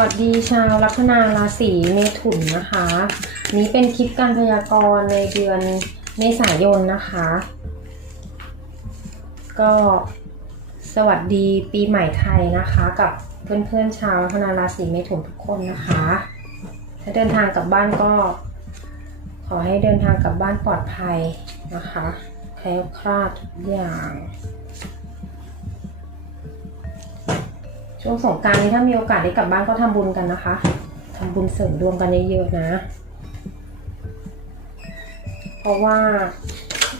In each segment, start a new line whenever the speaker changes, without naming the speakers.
สวัสดีชาวลัคนาราศีเมถุนนะคะ นี้เป็นคลิปการพยากรณ์ในเดือนเมษายนนะคะ ก็สวัสดีปีใหม่ไทยนะคะ กับเพื่อนๆชาวลัคนาราศีเมถุนทุกคนนะคะ ถ้าเดินทางกลับบ้านก็ ขอให้เดินทางกลับบ้านปลอดภัยนะคะแคล้วคลาดทุกอย่าง ช่วงสงการนี้ถ้ามีโอกาสได้กลับบ้านก็ทำบุญกันนะคะทำบุญเสริมดวงกันเยอะๆนะ เพราะว่า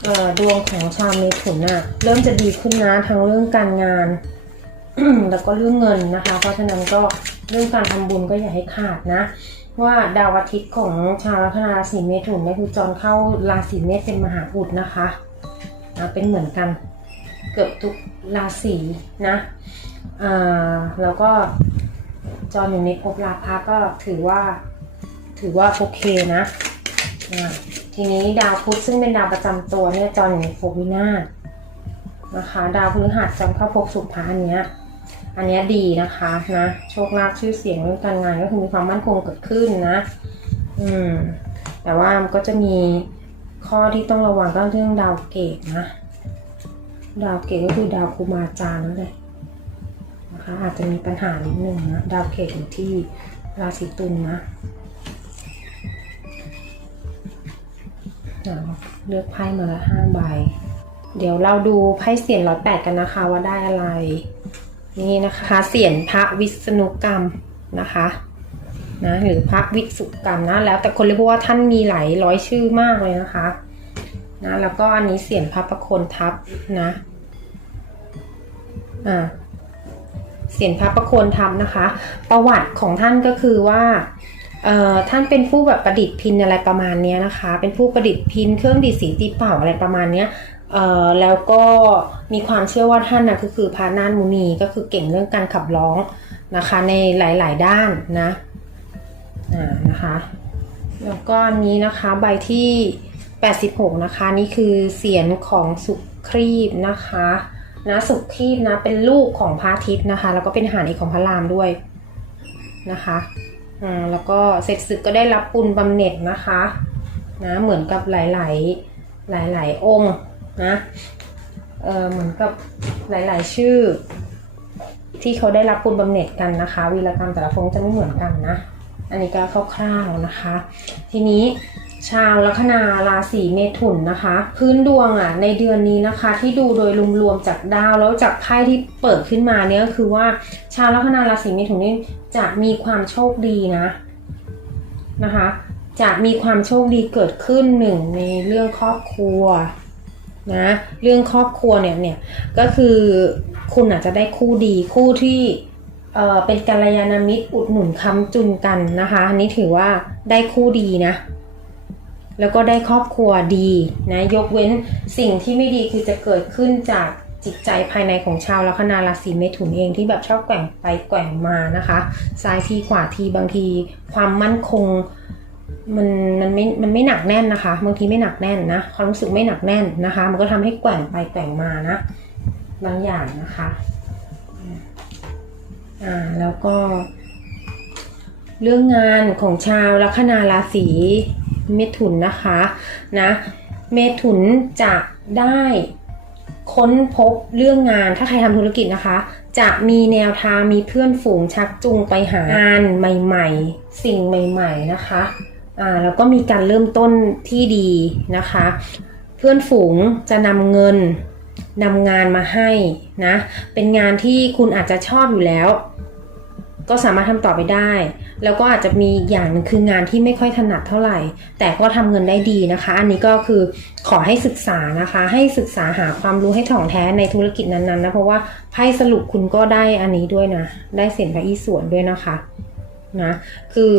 เออดวงของชาวเมถุนน่ะเริ่มจะดีขึ้นนะทั้งเรื่องการงานแล้วก็เรื่องเงินนะคะ เพราะฉะนั้นก็เรื่องการทำบุญก็อย่าให้ขาดนะ ว่าดาวอาทิตย์ของชาวลัคนาราศีเมถุนเนี่ยคือจรเข้าราศีเมษเป็นมหาอุดนะคะเป็นเหมือนกันเกือบทุกราศีนะ อ่าแล้วก็จอนอยู่ในภพราพะก็ถือว่า ถือว่าโอเคนะอ่าทีนี้ดาวพุธซึ่งเป็นดาวประจำตัวเนี่ยจอนอยู่ในภพวินาศนะคะ ดาวพฤหัสจำเข้าภพสุภาอันเนี้ยอันเนี้ยดีนะคะนะโชคลาภชื่อเสียงเรื่องการงานก็คือมีความมั่นคงเกิดขึ้นนะ อืม แต่ว่ามันก็จะมีข้อที่ต้องระวังก็เรื่องดาวเกตนะ ดาวเกตก็คือดาวครูมาจารย์นั่นแหละ นะคะอาจจะมีปัญหานิดนึงนะดาวเกตอยู่ที่ราศีตุลนะอะเลือกไพ่มาละห้าใบ เดี๋ยวเราดูไพ่เสียนร้อยแปดกันนะคะว่าได้อะไร นี่นะคะเสียนพระวิษณุกรรมนะคะนะหรือพระวิสุกรรมนะแล้วแต่คนเรียกว่าท่านมีหลายร้อยชื่อมากเลยนะคะนะแล้วก็อันนี้เสียนพระประคนทับนะอ่า เสียนพระประโคนธรรมนะคะ ประวัติของท่านก็คือว่าท่านเป็นผู้แบบประดิษฐ์พินอะไรประมาณนี้นะคะ เป็นผู้ประดิษฐ์พินเครื่องดีดสีตีเป่าอะไรประมาณนี้แล้วก็มีความเชื่อว่าท่านนะก็คือพระนานมุนีก็คือเก่งเรื่องการขับร้องนะคะ ในหลาย ๆ ด้านนะนะคะแล้วก็นี้นะคะใบที่ 86 นะคะ นี่คือเสียนของสุครีบนะคะ นะสุครีบนะเป็นลูกของพระอาทิตย์นะคะ แล้วก็เป็นหานเอกของพระรามด้วยนะคะอ่าแล้วก็เสร็จศึกก็ได้รับปุญบำเหน็จนะคะนะเหมือนกับหลาย ๆ หลาย ๆ องค์นะเออเหมือนกับหลาย ๆ ชื่อ ที่เขาได้รับปุญบำเหน็จกันนะคะวีรกรรมแต่ละคนจะไม่เหมือนกันนะอันนี้ก็คร่าวๆนะคะ ทีนี้ ชาวลัคนาราศีเมถุนนะคะ พื้นดวงอะในเดือนนี้นะคะ ที่ดูโดยรวมๆจากดาวแล้วจากไพ่ที่เปิดขึ้นมาเนี่ยก็คือว่าชาวลัคนาราศีเมถุนนี่จะมีความโชคดีนะนะคะ จะมีความโชคดีเกิดขึ้นหนึ่งในเรื่องครอบครัวนะเรื่องครอบครัวเนี่ยเนี่ยก็คือคุณอาจจะได้คู่ดีคู่ที่เอ่อเป็นกัลยาณมิตรอุดหนุนค้ำจุนกันนะคะอันนี้ถือว่าได้คู่ดีนะ แล้วก็ได้ครอบครัวดีนะยกเว้นสิ่งที่ไม่ดีคือจะเกิดขึ้นจากจิตใจภายในของชาวลัคนาราศีเมถุนเองที่แบบชอบแกว่งไปแกว่งมานะคะซ้ายทีขวาทีบางทีความมั่นคงมันมันไม่มันไม่หนักแน่นนะคะ บางทีไม่หนักแน่นนะความรู้สึกไม่หนักแน่นนะคะ มันก็ทำให้แกว่งไปแกว่งมานะ บางอย่างนะคะอ่าแล้วก็ เรื่องงานของชาวลัคนาราศี เมถุนนะคะนะเมถุนจะได้ค้นพบเรื่องงานถ้าใครทำธุรกิจนะคะ จะมีแนวทางมีเพื่อนฝูงชักจูงไปหางานใหม่ๆ สิ่งใหม่ๆนะคะอ่าแล้วก็มีการเริ่มต้นที่ดีนะคะ เพื่อนฝูงจะนำเงินนำงานมาให้นะเป็นงานที่คุณอาจจะชอบอยู่แล้ว ก็สามารถทำต่อไปได้ แล้วก็อาจจะมีอย่างนึงคืองานที่ไม่ค่อยถนัดเท่าไหร่ แต่ก็ทำเงินได้ดีนะคะ อันนี้ก็คือขอให้ศึกษานะคะ ให้ศึกษาหาความรู้ให้ถ่องแท้ในธุรกิจนั้นๆนะเพราะว่าไพ่สรุปคุณก็ได้อันนี้ด้วยนะ ได้เสียงพระอีส่วนด้วยนะคะนะคือ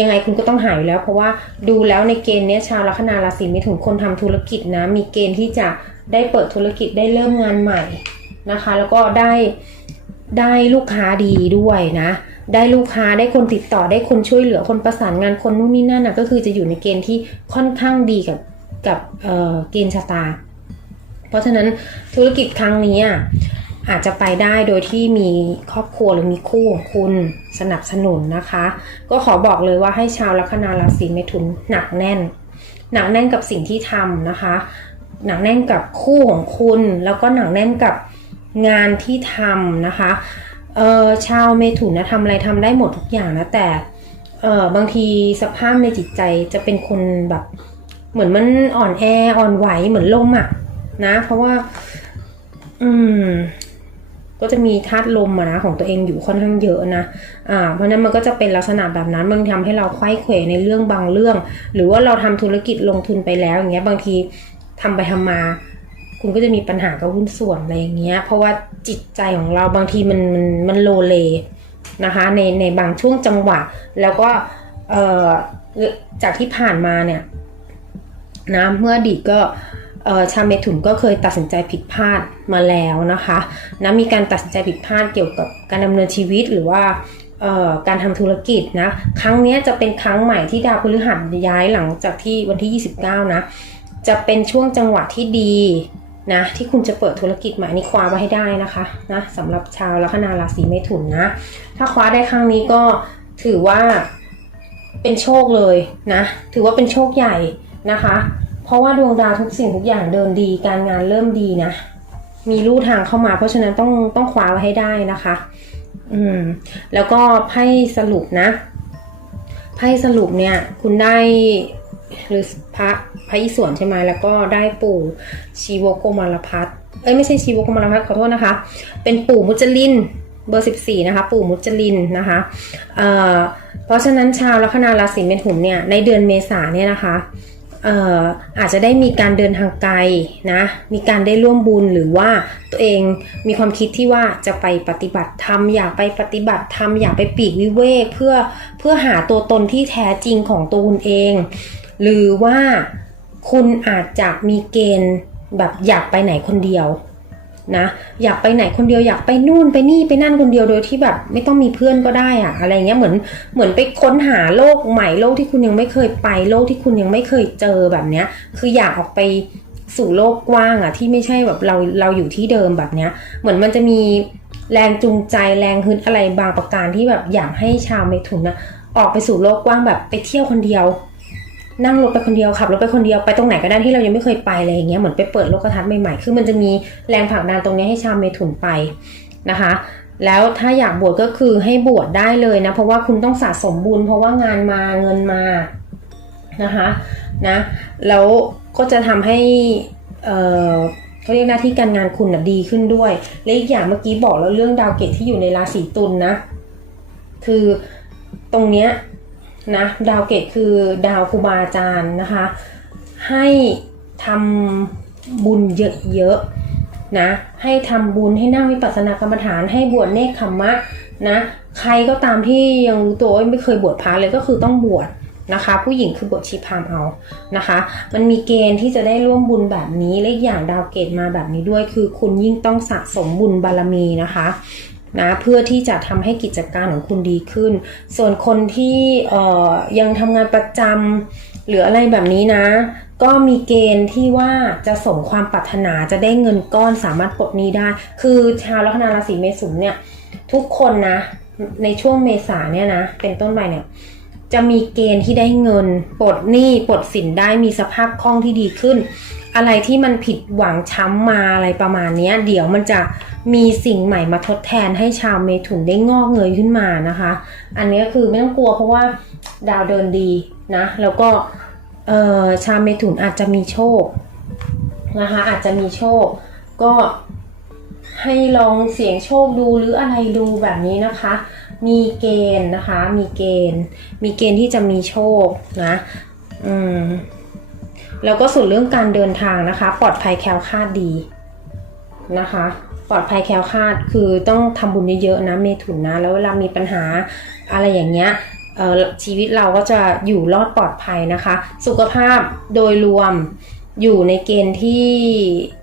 ยังไงคุณก็ต้องหายแล้ว เพราะว่าดูแล้วในเกณฑ์เนี้ยชาวลัคนาราศีเมถุนคนทำธุรกิจนะ มีเกณฑ์ที่จะได้เปิดธุรกิจได้เริ่มงานใหม่นะคะ แล้วก็ได้ ได้ลูกค้าดีด้วยนะ ได้ลูกค้าได้คนติดต่อได้คนช่วยเหลือคนประสานงานคนนู่นนี่นั่นนะก็คือจะอยู่ในเกณฑ์ที่ค่อนข้างดีกับกับเเกณฑ์ชะตา เพราะฉะนั้นธุรกิจครั้งนี้อะอาจจะไปได้โดยที่มีครอบครัวหรือมีคู่ของคุณสนับสนุนนะคะ ก็ขอบอกเลยว่าให้ชาวลัคนาราศีเมถุนหนักแน่น หนักแน่นกับสิ่งที่ทำนะคะ หนักแน่นกับคู่ของคุณ แล้วก็หนักแน่นกับ งานที่ทำนะคะเออชาวเมถุนนะทำอะไรทำได้หมดทุกอย่างนะแต่เออบางทีสภาพในจิตใจจะเป็นคนแบบเหมือนมันอ่อนแออ่อนไหวเหมือนลมอะนะ เพราะว่า อืม ก็จะมีธาตุลมอะนะของตัวเองอยู่ค่อนข้างเยอะนะอ่าเพราะฉะนั้นมันก็จะเป็นลักษณะแบบนั้นมันทำให้เราไขว้เขวในเรื่องบางเรื่อง หรือว่าเราทำธุรกิจลงทุนไปแล้วอย่างเงี้ย บางทีทำไปทำมา คุณก็จะมีปัญหากับหุ้นส่วนอะไรอย่างเงี้ย เพราะว่าจิตใจของเราบางทีมันมันมันโลเลนะคะในในบางช่วงจังหวะ แล้วก็เอ่อจากที่ผ่านมาเนี่ยนะเมื่อดีก็ชาวเมถุนก็เคยตัดสินใจผิดพลาดมาแล้วนะคะนะมีการตัดสินใจผิดพลาดเกี่ยวกับการดำเนินชีวิตหรือว่าการทำธุรกิจนะครั้งนี้จะเป็นครั้งใหม่ที่ดาวพฤหัสย้ายหลังจากที่วันที่ 29 นะ จะเป็นช่วงจังหวะที่ดี นะที่คุณจะเปิดธุรกิจใหม่นี่คว้าไว้ให้ได้นะคะนะสำหรับชาวลัคนาราศีเมถุนนะ ถ้าคว้าได้ครั้งนี้ก็ถือว่าเป็นโชคเลยนะ ถือว่าเป็นโชคใหญ่นะคะ เพราะว่าดวงดาวทุกสิ่งทุกอย่างเดินดี การงานเริ่มดีนะ มีลู่ทางเข้ามา เพราะฉะนั้นต้องต้องคว้าไว้ให้ได้นะคะ อืม แล้วก็ไพ่สรุปนะไพ่สรุปเนี่ย คุณได้ หรือพระพระอิศวรใช่ไหมแล้วก็ได้ปู่ชีวโกมารพัฒเอ้ยไม่ใช่ชีวโกมารพัฒขอโทษนะคะ เป็นปู่มุจลินเบอร์ 14 นะคะ ปู่มุจลินนะคะเเพราะฉะนั้นชาวลัคนาราศีเมถุนเนี่ยในเดือนเมษาเนี่ยนะคะเอ่ออาจจะได้มีการเดินทางไกลนะ มีการได้ร่วมบุญหรือว่าตัวเองมีความคิดที่ว่าจะไปปฏิบัติธรรมอยากไปปฏิบัติธรรมอยากไปปีกวิเวกเพื่อเพื่อหาตัวตนที่แท้จริงของตัวคุณเอง หรือว่าคุณอาจจะมีเกณฑ์แบบอยากไปไหนคนเดียวนะอยากไปไหนคนเดียวอยากไปนู่นไปนี่ไปนั่นคนเดียวโดยที่แบบไม่ต้องมีเพื่อนก็ได้อะอะไรเงี้ยเหมือนเหมือนไปค้นหาโลกใหม่โลกที่คุณยังไม่เคยไปโลกที่คุณยังไม่เคยเจอแบบเนี้ยคืออยากออกไปสู่โลกกว้างอะที่ไม่ใช่แบบเราเราอยู่ที่เดิมแบบเนี้ยเหมือนมันจะมีแรงจูงใจแรงฮึดอะไรบางประการที่แบบอยากให้ชาวเมถุนนะออกไปสู่โลกกว้างแบบไปเที่ยวคนเดียว นั่งรถไปคนเดียวขับรถไปคนเดียวไปตรงไหนก็ได้ที่เรายังไม่เคยไปอะไรอย่างเงี้ยเหมือนไปเปิดโลกทัศน์ใหม่ๆ คือมันจะมีแรงผลักดันตรงนี้ให้ชาวเมถุนไปนะคะแล้วถ้าอยากบวชก็คือให้บวชได้เลยนะ เพราะว่าคุณต้องสะสมบุญเพราะว่างานมาเงินมานะคะนะแล้วก็จะทำให้เออเขาเรียกหน้าที่การงานคุณนะดีขึ้นด้วย และอีกอย่างเมื่อกี้บอกแล้วเรื่องดาวเกตที่อยู่ในราศีตุลนนะ คือตรงเนี้ย นะดาวเกตคือดาวครูบาอาจารย์นะคะ ให้ทำบุญเยอะๆนะให้ทำบุญให้นั่งวิปัสสนากรรมฐานให้บวชเนคขมมะนะใครก็ตามที่ยังรู้ตัวไม่เคยบวชพระเลยก็คือต้องบวชนะคะ ผู้หญิงคือบวชชีพามเอานะคะ มันมีเกณฑ์ที่จะได้ร่วมบุญแบบนี้และอย่างดาวเกตมาแบบนี้ด้วย คือคุณยิ่งต้องสะสมบุญบารมีนะคะ นะเพื่อที่จะทำให้กิจการของคุณดีขึ้น ส่วนคนที่ยังทำงานประจำหรืออะไรแบบนี้นะ ก็มีเกณฑ์ที่ว่าจะสมความปรารถนาจะได้เงินก้อนสามารถปลดนี้ได้ คือชาวลัคนาราศีเมถุนเนี่ยทุกคนนะในช่วงเมษาเนี่ยนะเป็นต้นไปเนี่ยจะมีเกณฑ์ที่ได้เงินปลดหนี้ปลดสินได้มีสภาพคล่องที่ดีขึ้น อะไรที่มันผิดหวังช้ำมาอะไรประมาณนี้เดี๋ยวมันจะมีสิ่งใหม่มาทดแทนให้ชาวเมถุนได้งอกเงยขึ้นมานะคะ อันนี้คือไม่ต้องกลัวเพราะว่าดาวเดินดีนะ แล้วก็ชาวเมถุนอาจจะมีโชคนะคะอาจจะมีโชค ก็ให้ลองเสี่ยงโชคดูหรืออะไรดูแบบนี้นะคะ มีเกณฑ์นะคะ มีเกณฑ์ มีเกณฑ์ที่จะมีโชคนะ อืม แล้วก็ส่วนเรื่องการเดินทางนะคะ ปลอดภัยแคล้วคลาดดีนะคะ ปลอดภัยแคล้วคลาดคือต้องทำบุญเยอะๆนะเมถุนนะ แล้วเวลามีปัญหาอะไรอย่างเงี้ยชีวิตเราก็จะอยู่รอดปลอดภัยนะคะ สุขภาพโดยรวมอยู่ในเกณฑ์ที่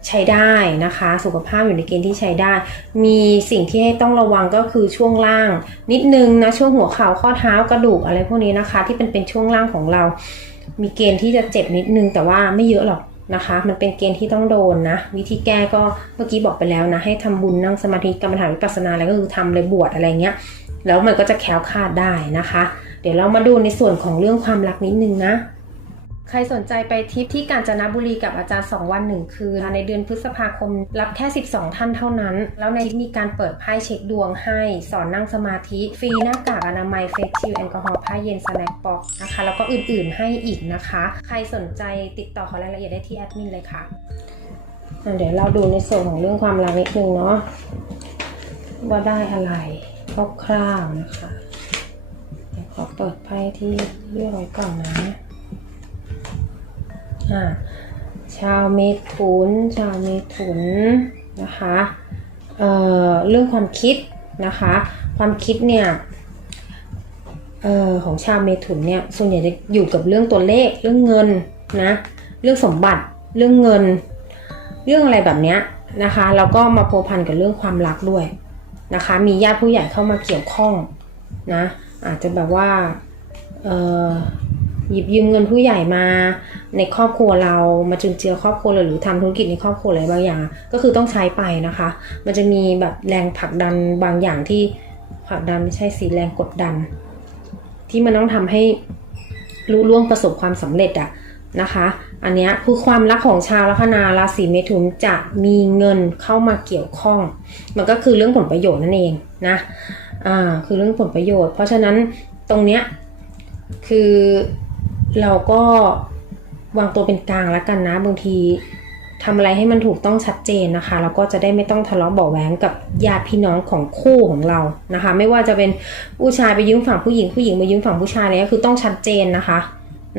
ใช้ได้นะคะ สุขภาพอยู่ในเกณฑ์ที่ใช้ได้ มีสิ่งที่ให้ต้องระวังก็คือช่วงล่าง นิดนึงนะช่วงหัวเข่าข้อเท้ากระดูกอะไรพวกนี้นะคะ ที่เป็นเป็นช่วงล่างของเรา มีเกณฑ์ที่จะเจ็บนิดนึงแต่ว่าไม่เยอะหรอกนะคะ มันเป็นเกณฑ์ที่ต้องโดนนะ วิธีแก้ก็เมื่อกี้บอกไปแล้วนะ ให้ทำบุญนั่งสมาธิกรรมฐานวิปัสสนาอะไรก็คือทำเลยบวชอะไรเงี้ย แล้วมันก็จะแคล้วคลาดได้นะคะ เดี๋ยวเรามาดูในส่วนของเรื่องความรักนิดนึงนะ ใครสนใจไปทริปที่กาญจนบุรีกับอาจารย์ 2 วัน 1 คืน ในเดือนพฤษภาคมรับแค่ 12 ท่านเท่านั้น แล้วในมีการเปิดไพ่เช็คดวงให้ สอนนั่งสมาธิ ฟรีหน้ากากอนามัยเฟสชิลแอลกอฮอล์ผ้าเย็นสแน็คบ็อกนะคะ แล้วก็อื่นๆให้อีกนะคะ ใครสนใจติดต่อขอรายละเอียดได้ที่แอดมินเลยค่ะะเดี๋ยวเราดูในส่วนของเรื่องความรักนิดนึงเนาะว่าได้อะไรคร่าวๆนะคะขอเปิดไพ่ที่เรียบร้อยก่อนนะ ชาวเมถุน ชาวเมถุนนะคะเเรื่องความคิดนะคะ ความคิดเนี่ยออของชาวเมถุนเนี่ยส่วนใหญ่จะอยู่กับเรื่องตัวเลขเรื่องเงินนะเรื่องสมบัติเรื่องเงิน เรื่องอะไรแบบเนี้ยนะคะแล้วก็มาโพพันกับเรื่องความรักด้วยนะคะ มีญาติผู้ใหญ่เข้ามาเกี่ยวข้องนะอาจจะแบบว่าเออ หยิบยืมเงินผู้ใหญ่มาในครอบครัวเรามาจุนเจือครอบครัวเราหรือทำธุรกิจในครอบครัวอะไรบางอย่าง ก็คือต้องใช้ไปนะคะ มันจะมีแบบแรงผลักดันบางอย่างที่ผลักดันไม่ใช่สีแรงกดดัน ที่มันต้องทำให้รู้ล่วงประสบความสำเร็จอะนะคะ อันเนี้ยคือความรักของชาวลัคนาราศีเมถุนจะมีเงินเข้ามาเกี่ยวข้อง มันก็คือเรื่องผลประโยชน์นั่นเองนะอ่าคือเรื่องผลประโยชน์ เพราะฉะนั้นตรงเนี้ยคือ เราก็วางตัวเป็นกลางแล้วกันนะบางทีทำอะไรให้มันถูกต้องชัดเจนนะคะแล้วก็จะได้ไม่ต้องทะเลาะเบาะแว้งกับญาติพี่น้องของคู่ของเรานะคะ ไม่ว่าจะเป็นผู้ชายไปยืมฝั่งผู้หญิงผู้หญิงมายืมฝั่งผู้ชายเนี่ยคือต้องชัดเจนนะคะ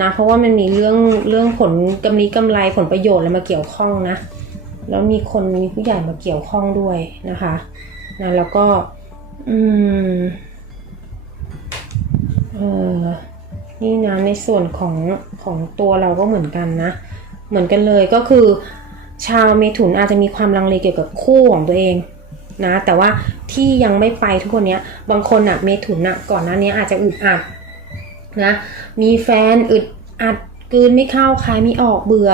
นะเพราะว่ามันมีเรื่องเรื่องผลกำไรกำไรผลประโยชน์อะไรมาเกี่ยวข้องนะ แล้วมีคนมีผู้ใหญ่มาเกี่ยวข้องด้วยนะคะนะแล้วก็อืมเออ นี่นะในส่วนของของตัวเราก็เหมือนกันนะ เหมือนกันเลยก็คือ ชาวเมถุนอาจจะมีความลังเลเกี่ยวกับคู่ของตัวเองนะแต่ว่าที่ยังไม่ไปทุกคนเนี้ยบางคนอะเมถุนอะก่อนหน้านี้อาจจะอึดอัดนะมีแฟนอึดอัดกืนไม่เข้าคายไม่ออกเบื่อ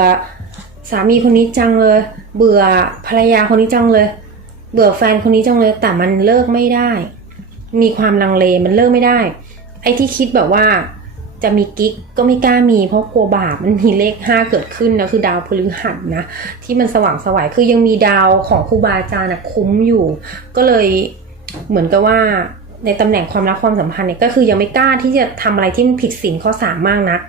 สามีคนนี้จังเลย เบื่อภรรยาคนนี้จังเลย เบื่อแฟนคนนี้จังเลย แต่มันเลิกไม่ได้ มีความลังเลมันเลิกไม่ได้ ไอ้ที่คิดแบบว่า จะมีกิ๊กก็ไม่กล้ามีเพราะกลัวบาปมันมีเลข 5 เกิดขึ้นนะคือดาวพฤหัสนะ ที่มันสว่างสวายคือยังมีดาวของครูบาอาจารย์นะคุ้มอยู่ ก็เลยเหมือนกับว่าในตำแหน่งความรักความสัมพันธ์เนี่ยก็คือยังไม่กล้าที่จะทำอะไรที่มันผิดศีลข้อสามมากนัก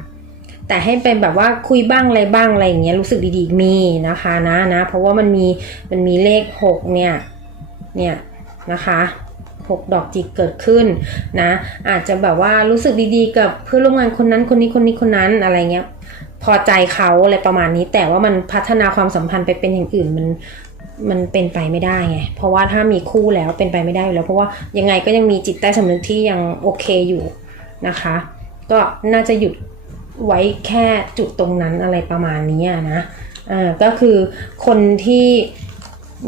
แต่ให้เป็นแบบว่าคุยบ้างอะไรบ้างอะไรอย่างเงี้ยรู้สึกดีๆมีนะคะนะนะเพราะว่ามันมีมันมีเลขหกเนี่ยเนี่ยนะคะ หกดอกจิกเกิดขึ้นนะอาจจะแบบว่ารู้สึกดีๆ กับเพื่อนร่วมงานคนนั้นคนนี้คนนี้คนนั้นอะไรเงี้ยพอใจเขาอะไรประมาณนี้ แต่ว่ามันพัฒนาความสัมพันธ์ไปเป็นอย่างอื่นมันมันเป็นไปไม่ได้ไง เพราะว่าถ้ามีคู่แล้วเป็นไปไม่ได้อยู่แล้ว เพราะว่ายังไงก็ยังมีจิตใต้สำนึกที่ยังโอเคอยู่นะคะ ก็น่าจะหยุดไว้แค่จุดตรงนั้นอะไรประมาณนี้นะอ่าก็คือคนที่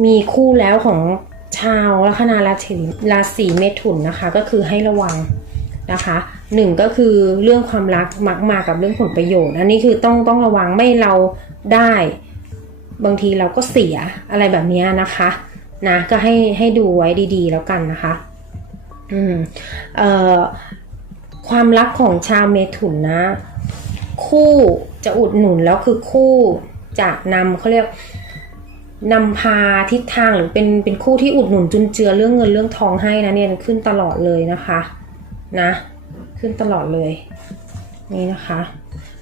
มีคู่แล้วของ ชาวลัคนาราศีราศีเมถุนนะคะ ก็คือให้ระวังนะคะหนึ่งก็คือเรื่องความรักมักมากับเรื่องผลประโยชน์ อันนี้คือต้องต้องระวังไม่เราได้ บางทีเราก็เสียอะไรแบบนี้นะคะนะก็ให้ให้ดูไว้ดีๆ แล้วกันนะคะอืมเอ่อความรักของชาวเมถุนนะ คู่จะอุดหนุนแล้วคือคู่จะนำเขาเรียก นำพาทิศทางหรือเป็นเป็นคู่ที่อุดหนุนจุนเจือเรื่องเงินเรื่องทองให้นะเนี่ยขึ้นตลอดเลยนะคะนะขึ้นตลอดเลย นี่นะคะ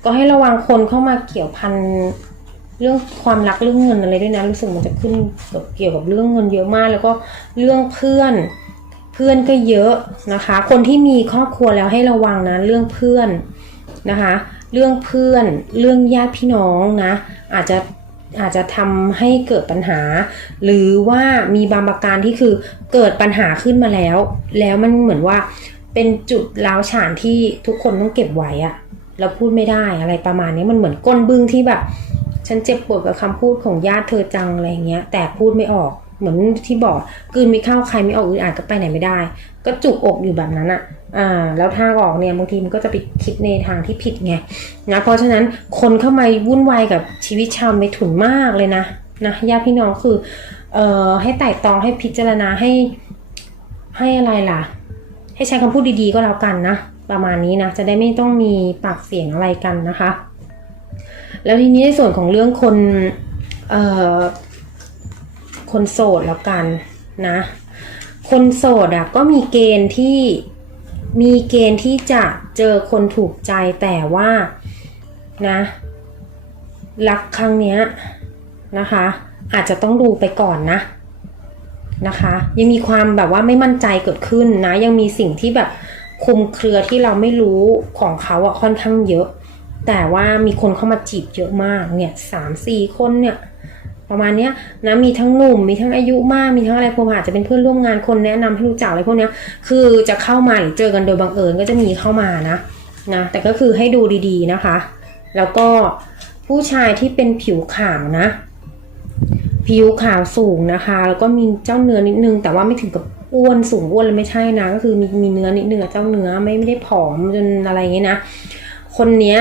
ก็ให้ระวังคนเข้ามาเกี่ยวพันเรื่องความรักเรื่องเงินอะไรด้วยนะรู้สึกมันจะขึ้นเกี่ยวกับเรื่องเงินเยอะมาก แล้วก็เรื่องเพื่อนเพื่อนก็เยอะนะคะ คนที่มีครอบครัวแล้วให้ระวังนะเรื่องเพื่อนนะคะ เรื่องเพื่อนเรื่องญาติพี่น้องนะ อาจจะ อาจจะทำให้เกิดปัญหา หรือว่ามีบางประการที่คือเกิดปัญหาขึ้นมาแล้ว แล้วมันเหมือนว่าเป็นจุดล้าวฉานที่ทุกคนต้องเก็บไว้อะเราพูดไม่ได้อะไรประมาณนี้มันเหมือนก้นบึ้งที่แบบ ฉันเจ็บปวดกับคำพูดของญาติเธอจังอะไรเงี้ย แต่พูดไม่ออก เหมือนที่บอกกืนไม่เข้าใครไม่ออกอึดอัดก็ไปไหนไม่ได้ ก็จุกอกอยู่แบบนั้นอะอ่า แล้วทางออกเนี่ยบางทีมันก็จะไปคิดในทางที่ผิดไงนะเพราะฉะนั้นคนเข้ามาวุ่นวายกับชีวิตชาวเมถุนมากเลยนะนะญาติพี่น้องคือเอ่อให้ไต่ตองให้พิจารณาให้ให้อะไรล่ะ ให้ใช้คำพูดดีๆก็แล้วกันนะประมาณนี้นะจะได้ไม่ต้องมีปากเสียงอะไรกันนะคะ แล้วทีนี้ในส่วนของเรื่องคนเอ่อ คนโสดแล้วกันนะ คนโสดอะก็มีเกณฑ์ที่มีเกณฑ์ที่จะเจอคนถูกใจแต่ว่านะรักครั้งเนี้ยนะคะ อาจจะต้องดูไปก่อนนะนะคะ ยังมีความแบบว่าไม่มั่นใจเกิดขึ้นนะ ยังมีสิ่งที่แบบคุมเครือที่เราไม่รู้ของเขาอะค่อนข้างเยอะ แต่ว่ามีคนเข้ามาจีบเยอะมากเนี่ยสามสี่คนเนี่ย ประมาณเนี้ยนะมีทั้งหนุ่มมีทั้งอายุมากมีทั้งอะไรพวกอาจจะเป็นเพื่อนร่วมงานคนแนะนำให้รู้จักอะไรพวกเนี้ยคือจะเข้ามาหรือเจอกันโดยบังเอิญก็จะมีเข้ามานะนะแต่ก็คือให้ดูดีๆนะคะ แล้วก็ผู้ชายที่เป็นผิวขาวนะ ผิวขาวสูงนะคะ แล้วก็มีเจ้าเนื้อนิดนึง แต่ว่าไม่ถึงกับอ้วนสูงอ้วนเลยไม่ใช่นะ ก็คือมีมีเนื้อนิดนึงอเจ้าเนื้อไม่ไม่ได้ผอมจนอะไรเงี้ยนะ คนเนี้ย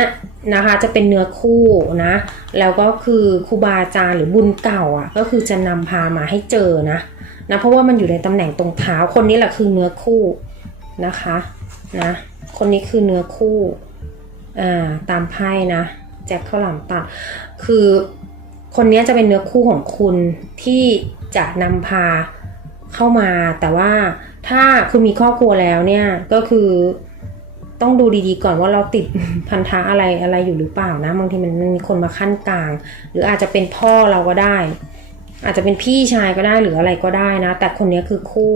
นะคะจะเป็นเนื้อคู่นะ แล้วก็คือครูบาอาจารย์หรือบุญเก่าอะก็คือจะนำพามาให้เจอนะนะเพราะว่ามันอยู่ในตำแหน่งตรงเท้า คนนี้แหละคือเนื้อคู่นะคะนะคนนี้คือเนื้อคู่อ่าตามไพ่นะแจ็คข้าวหลามตัด คือคนนี้จะเป็นเนื้อคู่ของคุณที่จะนำพาเข้ามา แต่ว่าถ้าคุณมีครอบครัวแล้วเนี่ยก็คือ ต้องดูดีๆก่อนว่าเราติดพันธะอะไรอะไรอยู่หรือเปล่านะบางทีมันมันมีคนมาขั้นกลาง หรืออาจจะเป็นพ่อเราก็ได้ อาจจะเป็นพี่ชายก็ได้หรืออะไรก็ได้นะ แต่คนนี้คือคู่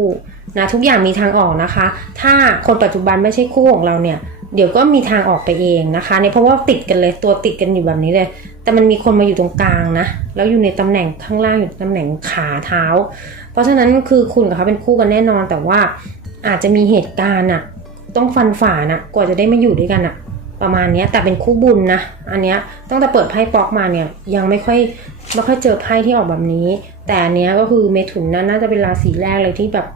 นะทุกอย่างมีทางออกนะคะ ถ้าคนปัจจุบันไม่ใช่คู่ของเราเนี่ยเดี๋ยวก็มีทางออกไปเองนะคะเนี่ยเพราะว่าติดกันเลยตัวติดกันอยู่แบบนี้เลย แต่มันมีคนมาอยู่ตรงกลางนะ แล้วอยู่ในตำแหน่งข้างล่างอยู่ตำแหน่งขาเท้า เพราะฉะนั้นคือคุณกับเขาเป็นคู่กันแน่นอนแต่ว่าอาจจะมีเหตุการณ์อะ ต้องฟันฝ่านะกว่าจะได้มาอยู่ด้วยกันอะประมาณเนี้ยแต่เป็นคู่บุญนะอันเนี้ยตั้งแต่เปิดไพ่ป๊อกมาเนี่ยยังไม่ค่อยไม่ค่อยเจอไพ่ที่ออกแบบนี้ แต่อันเนี้ยก็คือเมถุนนั้นน่าจะเป็นราศีแรกเลยที่แบบ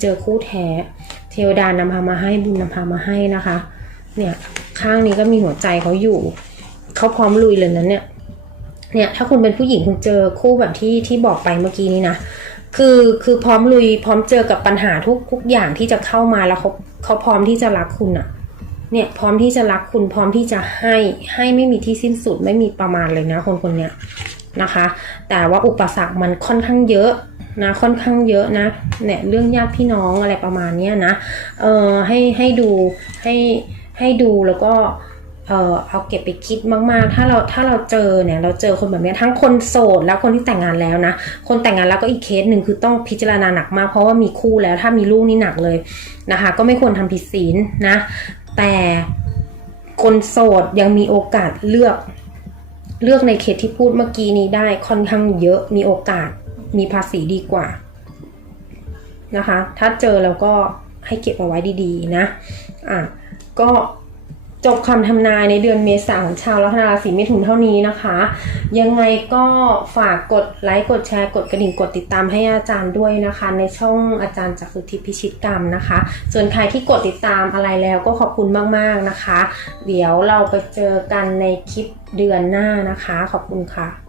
เจอคู่แท้ เทวดานำพามาให้บุญนำพามาให้นะคะ เนี่ยข้างนี้ก็มีหัวใจเขาอยู่เขาพร้อมลุยเลยนะเนี่ยเนี่ยถ้าคุณเป็นผู้หญิงคุณเจอคู่แบบที่ที่บอกไปเมื่อกี้นี้นะ คือคือพร้อมลุยพร้อมเจอกับปัญหาทุกทุกอย่างที่จะเข้ามาแล้วเขาเขาพร้อมที่จะรักคุณอะเนี่ยพร้อมที่จะรักคุณพร้อมที่จะให้ให้ไม่มีที่สิ้นสุดไม่มีประมาณเลยนะคนคนเนี้ยนะคะ แต่ว่าอุปสรรคมันค่อนข้างเยอะนะค่อนข้างเยอะนะเนี่ยเรื่องญาติพี่น้องอะไรประมาณเนี้ยนะเออให้ให้ดูให้ให้ดูแล้วก็ เออเอาเก็บไปคิดมากๆ ถ้าเราถ้าเราเจอเนี่ยเราเจอคนแบบนี้ทั้งคนโสดแล้วคนที่แต่งงานแล้วนะ คนแต่งงานแล้วก็อีกเคสหนึ่งคือต้องพิจารณาหนักมาก เพราะว่ามีคู่แล้วถ้ามีลูกนี่หนักเลยนะคะ ก็ไม่ควรทำผิดศีลนะ แต่คนโสดยังมีโอกาสเลือก เลือกในเขตที่พูดเมื่อกี้นี้ได้ค่อนข้างเยอะมีโอกาสมีภาษีดีกว่านะคะ ถ้าเจอแล้วก็ให้เก็บเอาไว้ดีๆนะอะก็ จบคำทำนายในเดือนเมษายนของชาวลัคนาราศีเมถุนเท่านี้นะคะ ยังไงก็ฝากกดไลค์กดแชร์กดกระดิ่งกดติดตามให้อาจารย์ด้วยนะคะ ในช่องอาจารย์จักรุทิพิชิตกรรมนะคะ ส่วนใครที่กดติดตามอะไรแล้วก็ขอบคุณมากๆนะคะ เดี๋ยวเราไปเจอกันในคลิปเดือนหน้านะคะ ขอบคุณค่ะ